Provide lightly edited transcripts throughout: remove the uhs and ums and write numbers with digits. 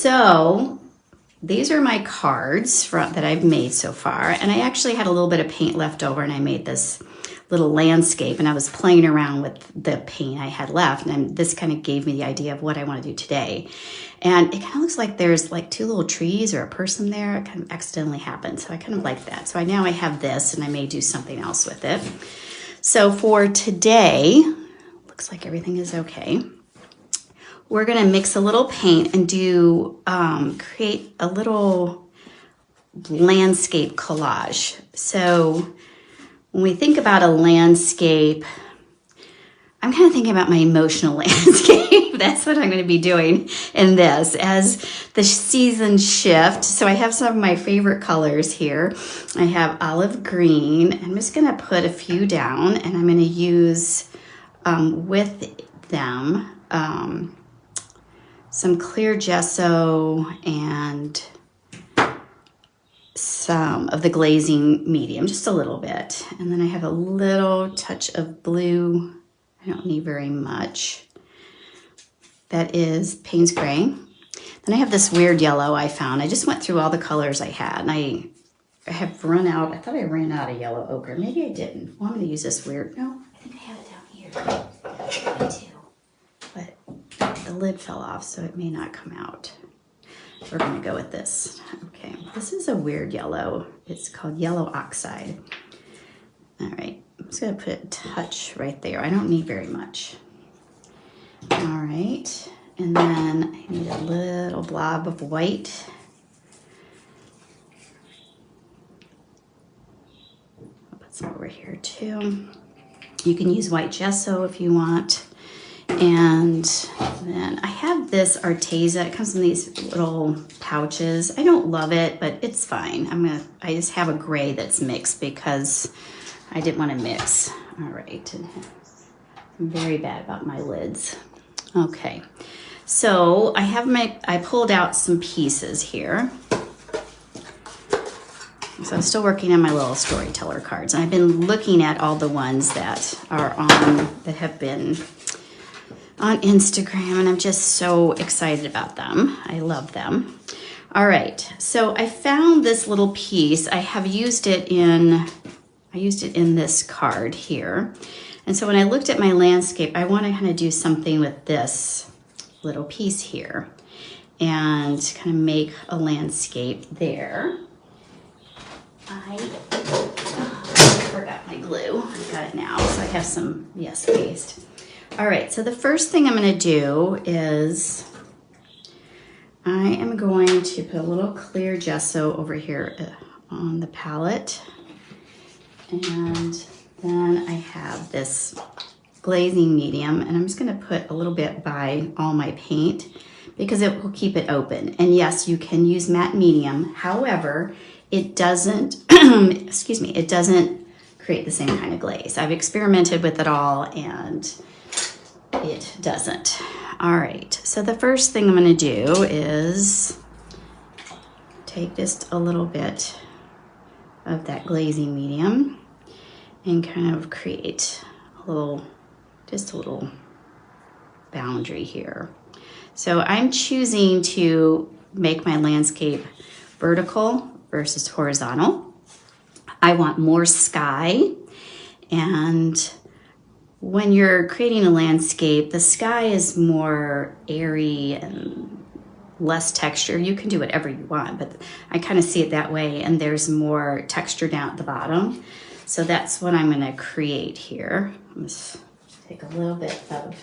So these are my cards that I've made so far. And I actually had a little bit of paint left over and I made this little landscape and I was playing around with the paint I had left. And this kind of gave me the idea of what I want to do today. And it kind of looks like there's like two little trees or a person there. It kind of accidentally happened. So I kind of like that. So now I have this and I may do something else with it. So for today, looks like everything is okay. We're gonna mix a little paint and do, create a little landscape collage. So when we think about a landscape, I'm kind of thinking about my emotional landscape. That's what I'm gonna be doing in this as the seasons shift. So I have some of my favorite colors here. I have olive green. I'm just gonna put a few down and I'm gonna use with them some clear gesso and some of the glazing medium, just a little bit. And then I have a little touch of blue. I don't need very much. That is Payne's Gray. Then I have this weird yellow I found. I just went through all the colors I had and I have run out. I thought I ran out of yellow ochre. Maybe I didn't. Well, I'm gonna use this weird, no, I think I have it down here. I do. But the lid fell off, so it may not come out. We're gonna go with this. Okay, this is a weird yellow. It's called yellow oxide. All right, I'm just gonna put a touch right there. I don't need very much. All right, and then I need a little blob of white. I'll put some over here too. You can use white gesso if you want. And then I have this Arteza. It comes in these little pouches. I don't love it, but it's fine. I just have a gray that's mixed because I didn't want to mix. All right. And I'm very bad about my lids. Okay. So I pulled out some pieces here. So I'm still working on my little storyteller cards. And I've been looking at all the ones that have been on Instagram, and I'm just so excited about them. I love them. All right, so I found this little piece. I used it in this card here. And so when I looked at my landscape, I want to kind of do something with this little piece here and kind of make a landscape there. I forgot my glue. I got it now, so I have some paste. All right, so the first thing I'm going to do is I am going to put a little clear gesso over here on the palette. And then I have this glazing medium, and I'm just going to put a little bit by all my paint because it will keep it open. And yes, you can use matte medium. However, it doesn't, excuse me, it doesn't create the same kind of glaze. I've experimented with it all and it doesn't. All right, so the first thing I'm gonna do is take just a little bit of that glazing medium and kind of create just a little boundary here. So I'm choosing to make my landscape vertical versus horizontal. I want more sky, and when you're creating a landscape, the sky is more airy and less texture. You can do whatever you want, but I kind of see it that way, and there's more texture down at the bottom. So that's what I'm gonna create here. Let's take a little bit of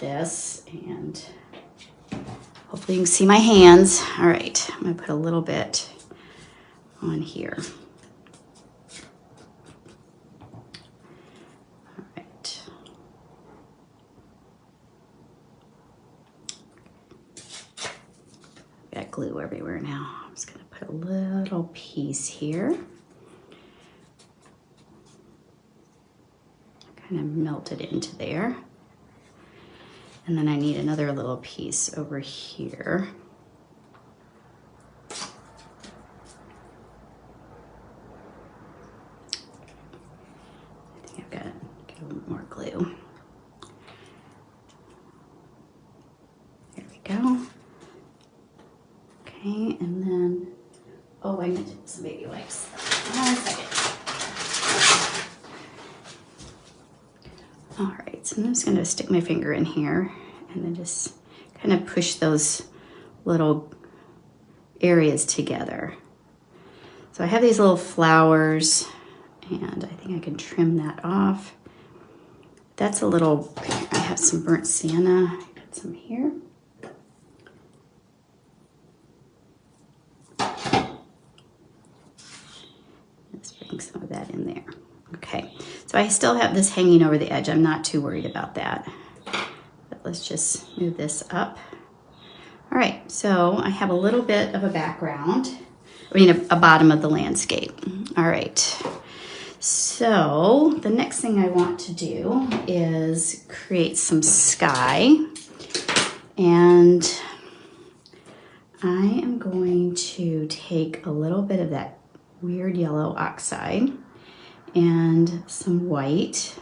this, and hopefully you can see my hands. All right, I'm gonna put a little bit on here. Got glue everywhere now. I'm just gonna put a little piece here. Kind of melt it into there. And then I need another little piece over here. I think I've got to get a little more glue. There we go. some baby wipes. 1 second. All right, so I'm just gonna stick my finger in here and then just kind of push those little areas together. So I have these little flowers and I think I can trim that off. That's a little, I have some burnt sienna, got some here. Let's bring some of that in there. Okay, so I still have this hanging over the edge. I'm not too worried about that. But let's just move this up. All right, so I have a little bit of a background, I mean a bottom of the landscape. All right, so the next thing I want to do is create some sky. And I am going to take a little bit of that weird yellow oxide and some white,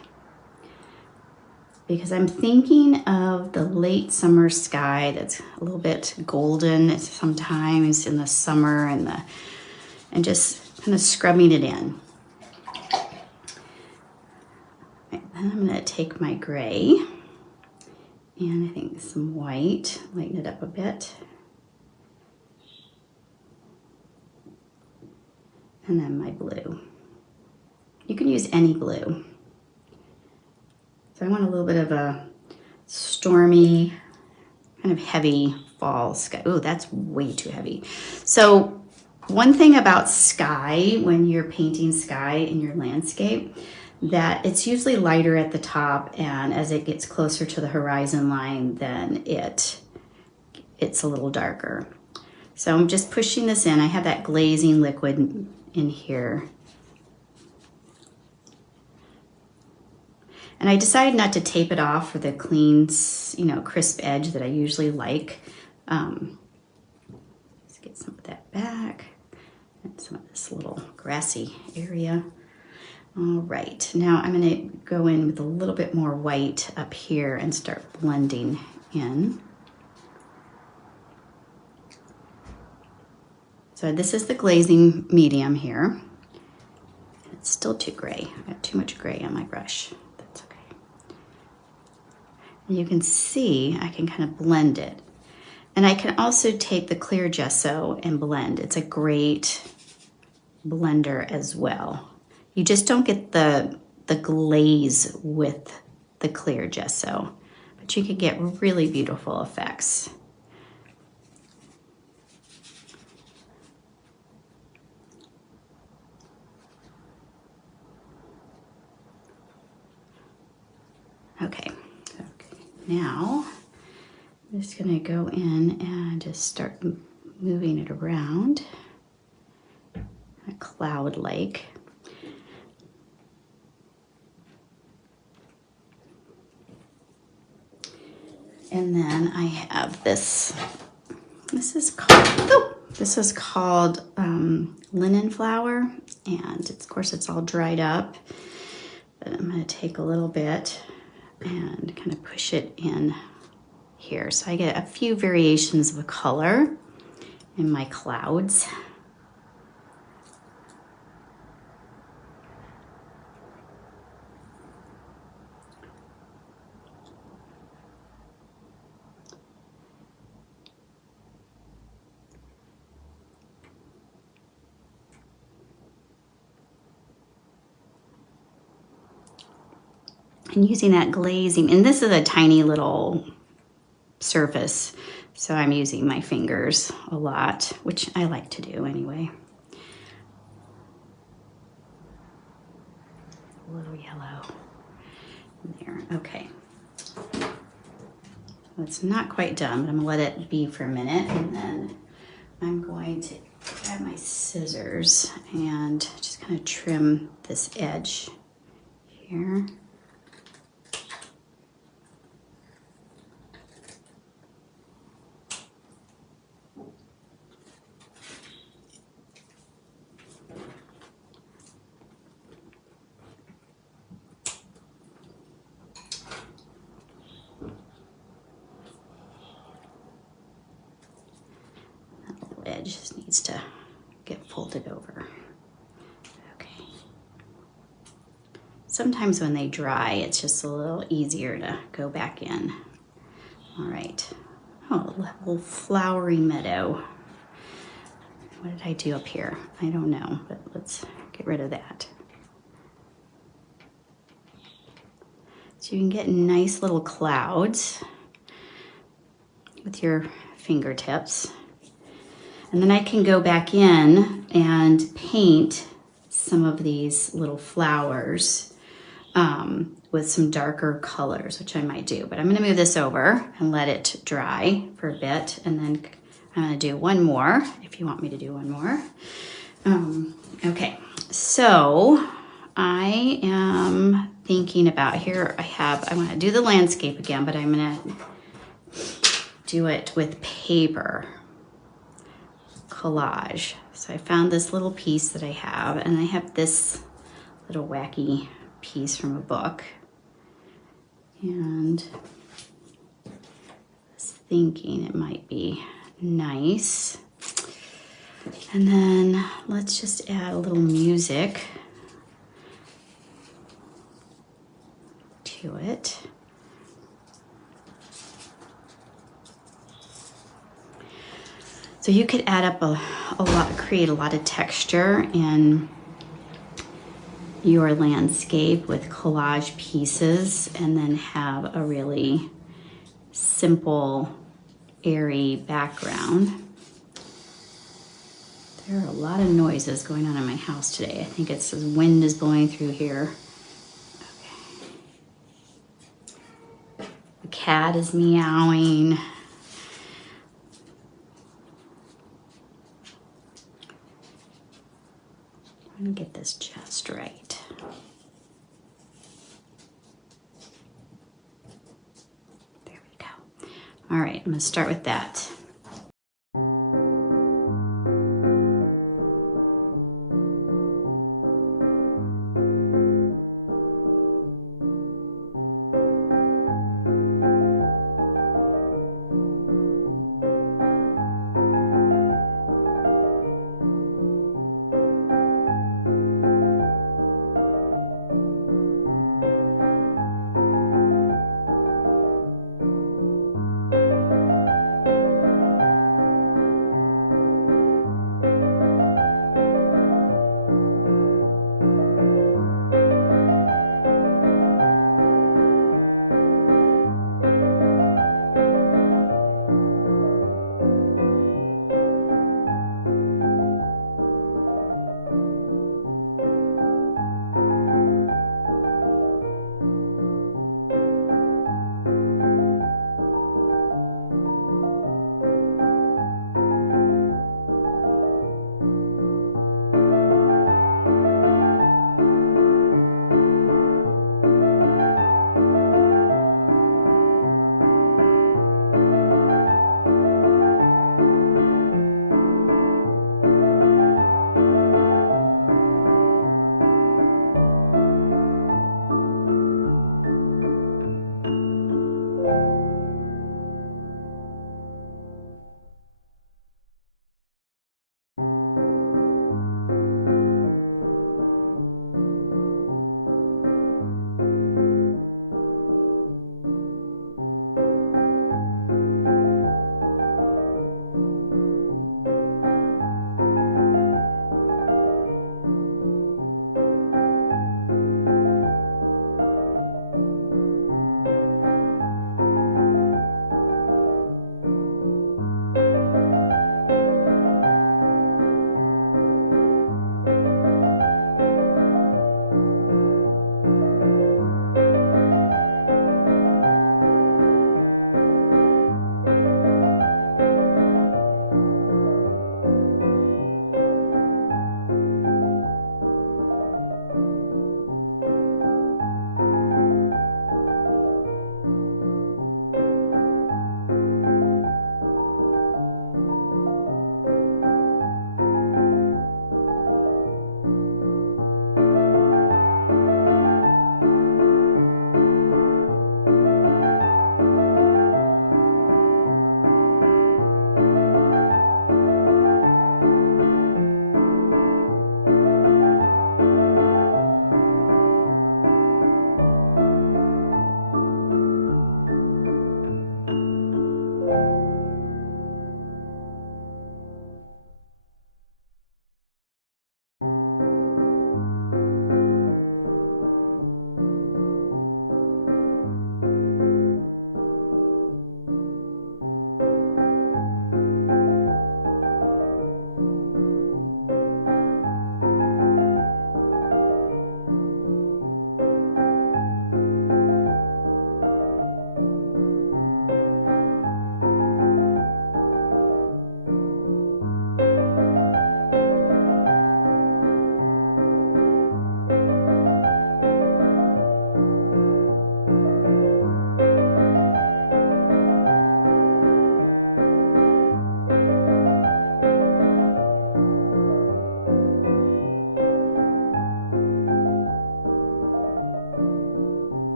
because I'm thinking of the late summer sky that's a little bit golden sometimes in the summer, and just kind of scrubbing it in. Right, then I'm going to take my gray and I think some white, lighten it up a bit. And then my blue. You can use any blue. So I want a little bit of a stormy, kind of heavy fall sky. Oh, that's way too heavy. So one thing about sky, when you're painting sky in your landscape, that it's usually lighter at the top, and as it gets closer to the horizon line, then it's a little darker. So I'm just pushing this in. I have that glazing liquid in here. And I decided not to tape it off for the clean, crisp edge that I usually like. Let's get some of that back and some of this little grassy area. All right, now I'm gonna go in with a little bit more white up here and start blending in. So this is the glazing medium here. It's still too gray. I got too much gray on my brush. That's okay. And you can see I can kind of blend it. And I can also take the clear gesso and blend. It's a great blender as well. You just don't get the glaze with the clear gesso, but you can get really beautiful effects. Okay, now I'm just gonna go in and just start moving it around, a cloud-like. And then I have this is called linen flower, and of course it's all dried up, but I'm gonna take a little bit and kind of push it in here. So I get a few variations of color in my clouds. And using that glazing, and this is a tiny little surface, so I'm using my fingers a lot, which I like to do anyway. A little yellow there. Okay. Well, it's not quite done, but I'm gonna let it be for a minute, and then I'm going to grab my scissors and just kind of trim this edge here. Edge just needs to get folded over. Okay. Sometimes when they dry, it's just a little easier to go back in. All right. Oh, a little Flowery Meadow. What did I do up here? I don't know, but let's get rid of that. So you can get nice little clouds with your fingertips. And then I can go back in and paint some of these little flowers with some darker colors, which I might do. But I'm gonna move this over and let it dry for a bit. And then I'm gonna do one more, if you want me to do one more. Okay, so I am thinking about here, I wanna do the landscape again, but I'm gonna do it with paper collage. So I found this little piece that I have, and I have this little wacky piece from a book. And I was thinking it might be nice. And then let's just add a little music to it. So you could add up a lot, create a lot of texture in your landscape with collage pieces, and then have a really simple, airy background. There are a lot of noises going on in my house today. I think it's the wind is blowing through here. Okay. The cat is meowing. I'm gonna get this just right. There we go. All right, I'm gonna start with that.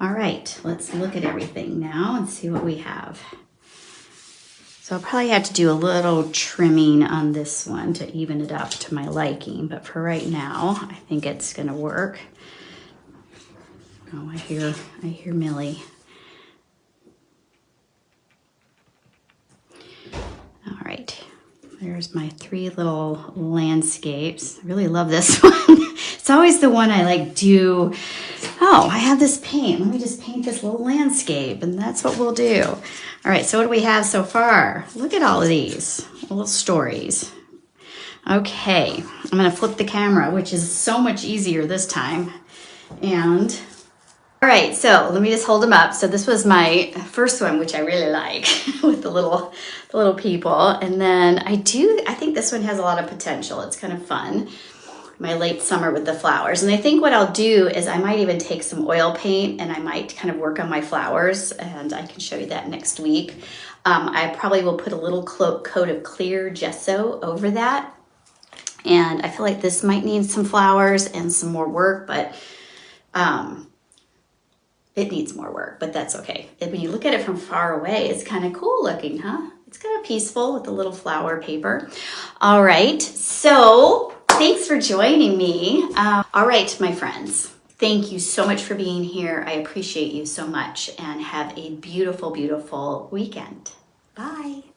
All right, let's look at everything now and see what we have. So I'll probably have to do a little trimming on this one to even it up to my liking, but for right now, I think it's gonna work. Oh, I hear Millie. All right, there's my 3 little landscapes. I really love this one. It's always the one I like do. Oh, I have this paint. Let me just paint this little landscape, and that's what we'll do. All right, so what do we have so far? Look at all of these little stories. Okay, I'm gonna flip the camera, which is so much easier this time. And, all right, so let me just hold them up. So this was my first one, which I really like, with the little people. And then I think this one has a lot of potential. It's kind of fun. My late summer with the flowers. And I think what I'll do is I might even take some oil paint and I might kind of work on my flowers, and I can show you that next week. I probably will put a little coat of clear gesso over that. And I feel like this might need some flowers and some more work, but it needs more work, but that's okay. When you look at it from far away, it's kind of cool looking, huh? It's kind of peaceful with the little flower paper. All right, so thanks for joining me. All right, my friends, thank you so much for being here. I appreciate you so much, and have a beautiful, beautiful weekend. Bye.